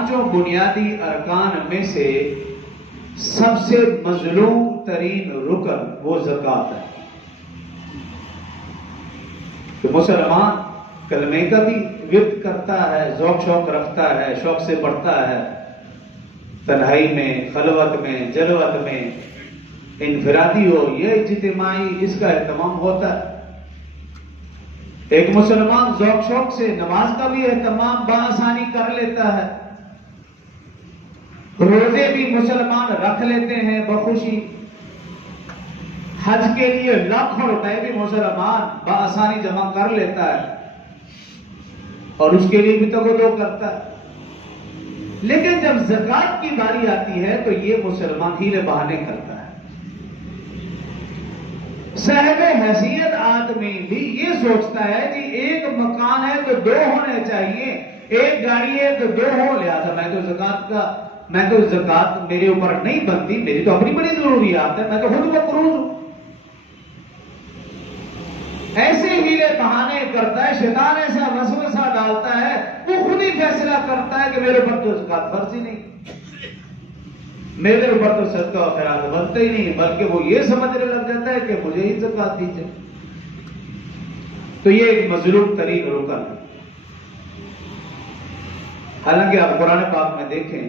پانچوں بنیادی ارکان میں سے سب سے مظلوم ترین رکن وہ زکوٰۃ ہے کہ مسلمان کلمے کا بھی ورد کرتا ہے، ذوق شوق رکھتا ہے، شوق سے پڑھتا ہے، تنہائی میں، خلوت میں، جلوت میں، انفرادی ہو یہ اجتماعی، اس کا اہتمام ہوتا ہے۔ ایک مسلمان ذوق شوق سے نماز کا بھی اہتمام بآسانی کر لیتا ہے، روزے بھی مسلمان رکھ لیتے ہیں بخوشی، حج کے لیے لاکھوں روپے بھی مسلمان بآسانی جمع کر لیتا ہے اور اس کے لیے بھی توجہ کرتا ہے۔ لیکن جب زکوٰۃ کی باری آتی ہے تو یہ مسلمان ہیلے بہانے کرتا ہے۔ صاحب حیثیت آدمی بھی یہ سوچتا ہے جی ایک مکان ہے تو دو ہونے چاہیے، ایک گاڑی ہے تو دو ہو، لہذا میں تو زکوٰۃ میرے اوپر نہیں بنتی، میری تو اپنی بڑی ضروریات ہے، میں تو خود مقروض ہوں۔ ایسے ہیلے بہانے کرتا ہے، شیطان ایسا وسوسہ ڈالتا ہے، وہ خود ہی فیصلہ کرتا ہے کہ میرے اوپر تو زکوٰۃ فرض ہی نہیں، میرے اوپر تو صدقہ و خیرات بنتے ہی نہیں، بلکہ وہ یہ سمجھنے لگ جاتا ہے کہ مجھے ہی زکوٰۃ دیجیے۔ تو یہ ایک مظلوم ترین رکن ہے۔ حالانکہ آپ قرآن پاک میں دیکھیں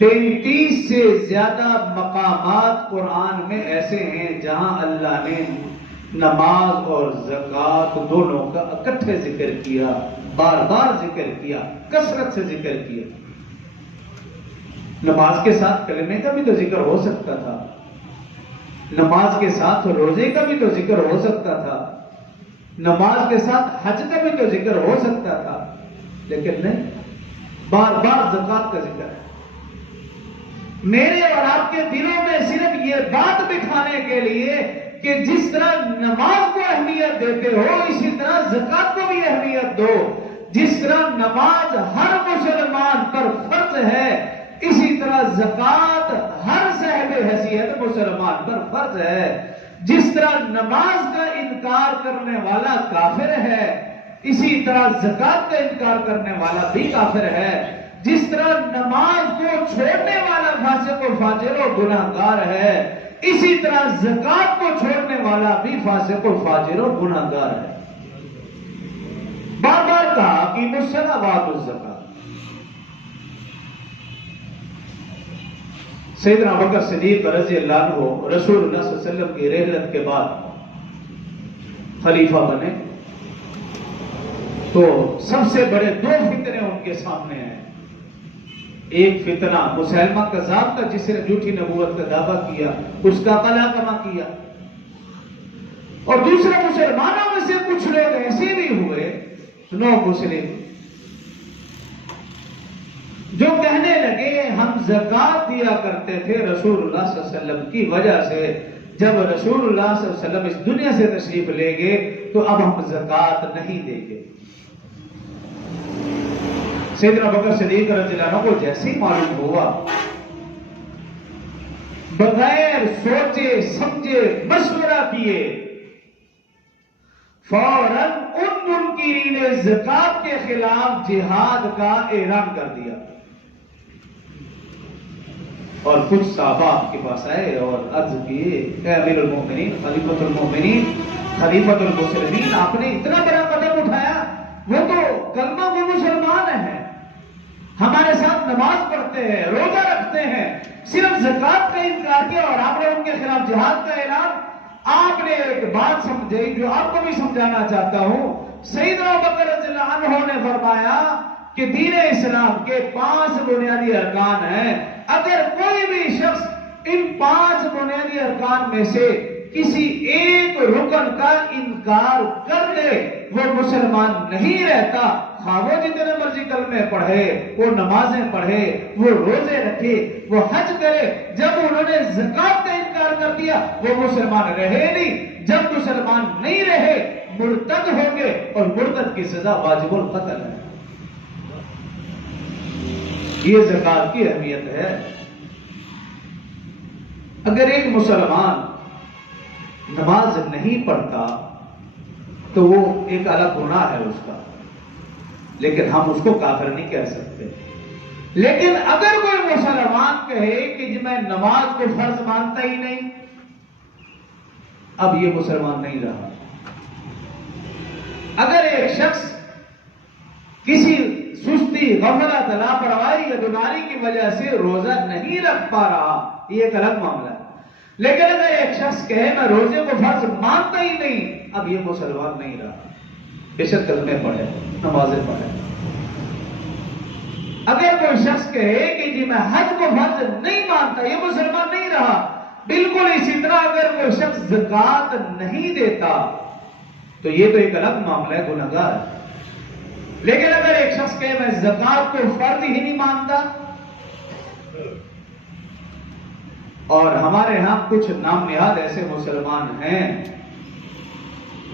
33 سے زیادہ مقامات قرآن میں ایسے ہیں جہاں اللہ نے نماز اور زکوٰۃ دونوں کا اکٹھے ذکر کیا، بار بار ذکر کیا، کثرت سے ذکر کیا۔ نماز کے ساتھ کلمے کا بھی تو ذکر ہو سکتا تھا، نماز کے ساتھ روزے کا بھی تو ذکر ہو سکتا تھا، نماز کے ساتھ حج کا بھی تو ذکر ہو سکتا تھا، لیکن نہیں، بار بار زکوٰۃ کا ذکر ہے۔ میرے اور آپ کے دلوں میں صرف یہ بات بٹھانے کے لیے کہ جس طرح نماز کو اہمیت دیتے ہو اسی طرح زکوٰۃ کو بھی اہمیت دو۔ جس طرح نماز ہر مسلمان پر فرض ہے اسی طرح زکوٰۃ ہر صاحب حیثیت مسلمان پر فرض ہے۔ جس طرح نماز کا انکار کرنے والا کافر ہے اسی طرح زکوٰۃ کا انکار کرنے والا بھی کافر ہے۔ جس طرح نماز کو چھوڑنے والا فاسق و فاجر و گناہگار ہے اسی طرح زکوٰۃ کو چھوڑنے والا بھی فاسق و فاجر و گناہگار ہے۔ بار بار کہا کہ الصلاۃ والزکوٰۃ۔ سیدنا ابوبکر صدیق رضی اللہ عنہ رسول اللہ صلی اللہ علیہ وسلم کی رحلت کے بعد خلیفہ بنے تو سب سے بڑے دو فتنے ان کے سامنے ہیں۔ ایک فتنہ مسیلمہ کذاب کا جس نے جھوٹی نبوت کا دعویٰ کیا، اس کا قلع کما کیا، اور دوسرا مسلمانوں میں سے کچھ لوگ ایسے بھی ہوئے نو مسلم جو کہنے لگے ہم زکوٰۃ دیا کرتے تھے رسول اللہ صلی اللہ علیہ وسلم کی وجہ سے، جب رسول اللہ صلی اللہ علیہ وسلم اس دنیا سے تشریف لے گئے تو اب ہم زکوٰۃ نہیں دیں گے۔ سیدنا ابوبکر صدیق رضی اللہ عنہ کو جیسے ہی معلوم ہوا، بغیر سوچے سمجھے مشورہ کیے فوراً ان منکرین زکوٰۃ کے خلاف جہاد کا اعلان کر دیا، اور کچھ صحابہ آپ کے پاس آئے اور عرض کیے اے امیر المومنین، خلیفۃ المومنین، خلیفۃ المسلمین، آپ نے اتنا بڑا قدم اٹھایا، وہ تو کلمہ وہ مسلمان ہیں، ہمارے ساتھ نماز پڑھتے ہیں، روزہ رکھتے ہیں، صرف زکوٰۃ کا انکار کیا اور آپ نے ان کے خلاف جہاد کا اعلان۔ آپ نے ایک بات سمجھی جو آپ کو بھی سمجھانا چاہتا ہوں۔ سیدنا ابوبکر رضی اللہ عنہ نے فرمایا کہ دین اسلام کے 5 بنیادی ارکان ہیں، اگر کوئی بھی شخص ان 5 بنیادی ارکان میں سے کسی ایک رکن کا انکار کر دے وہ مسلمان نہیں رہتا، خواہ وہ جتنے مرضی کلمے پڑھے، وہ نمازیں پڑھے، وہ روزے رکھے، وہ حج کرے، جب انہوں نے زکوٰۃ کا انکار کر دیا وہ مسلمان رہے نہیں، جب مسلمان نہیں رہے مرتد ہوں گے، اور مرتد کی سزا واجب القتل ہے۔ یہ زکوٰۃ کی اہمیت ہے۔ اگر ایک مسلمان نماز نہیں پڑھتا تو وہ ایک الگ گناہ ہے اس کا، لیکن ہم اس کو کافر نہیں کہہ سکتے. لیکن اگر کوئی مسلمان کہے کہ جی میں نماز کو فرض مانتا ہی نہیں، اب یہ مسلمان نہیں رہا. اگر ایک شخص کسی سستی، غفلت، لاپرواہی یا بیماری کی وجہ سے روزہ نہیں رکھ پا رہا، یہ ایک الگ معاملہ ہے. لیکن اگر ایک شخص کہے میں روزے کو فرض مانتا ہی نہیں، اب یہ مسلمان نہیں رہا، بے شک کلمے پڑھے، نمازیں پڑھے. اگر کوئی شخص کہے کہ جی میں حج کو فرض نہیں مانتا، یہ مسلمان نہیں رہا. بالکل اسی طرح اگر کوئی شخص زکوٰۃ نہیں دیتا تو یہ تو ایک الگ معاملہ ہے، گنہگار ہے. لیکن اگر ایک شخص کہے میں زکوٰۃ کو فرض ہی نہیں مانتا، اور ہمارے ہاں کچھ نام نہاد ایسے مسلمان ہیں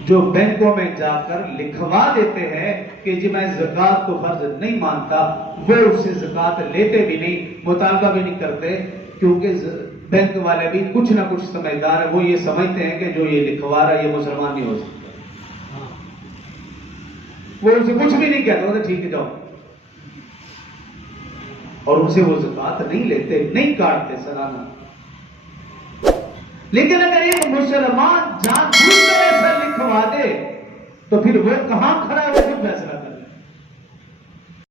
جو بینکوں میں جا کر لکھوا دیتے ہیں کہ جی میں زکوٰۃ کو فرض نہیں مانتا، وہ اس سے زکوٰۃ لیتے بھی نہیں، مطالبہ بھی نہیں کرتے، کیونکہ بینک والے بھی کچھ نہ کچھ سمجھدار ہے، وہ یہ سمجھتے ہیں کہ جو یہ لکھوا رہا ہے یہ مسلمان نہیں ہو سکتا. وہ ان سے کچھ بھی نہیں کہتے، وہ ٹھیک ہے جاؤ، اور ان سے وہ زکوٰۃ نہیں لیتے، نہیں کاٹتے سالانہ. لیکن اگر ایک مسلمان جان بوجھ کر ایسا لکھوا دے تو پھر وہ کہاں کھڑا ہے، وہ خود فیصلہ